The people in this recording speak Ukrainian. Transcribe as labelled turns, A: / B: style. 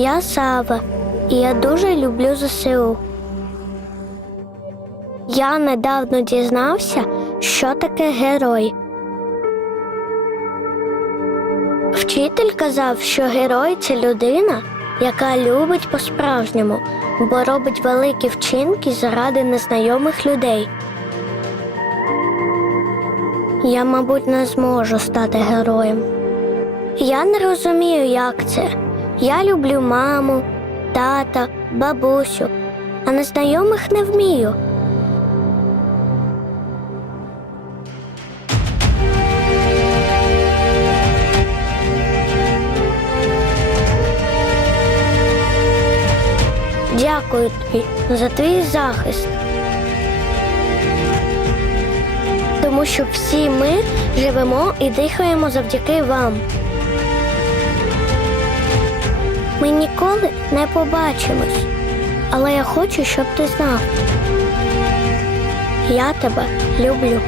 A: Я Сава, і я дуже люблю ЗСУ. Я недавно дізнався, що таке герой. Вчитель казав, що герой це людина, яка любить по-справжньому, бо робить великі вчинки заради незнайомих людей. Я, мабуть, не зможу стати героєм. Я не розумію, як це. Я люблю маму, тата, бабусю, а незнайомих не вмію. Дякую тобі за твій захист. Тому що всі ми живемо і дихаємо завдяки вам. Ми ніколи не побачимось, але я хочу, щоб ти знав. Я тебе люблю.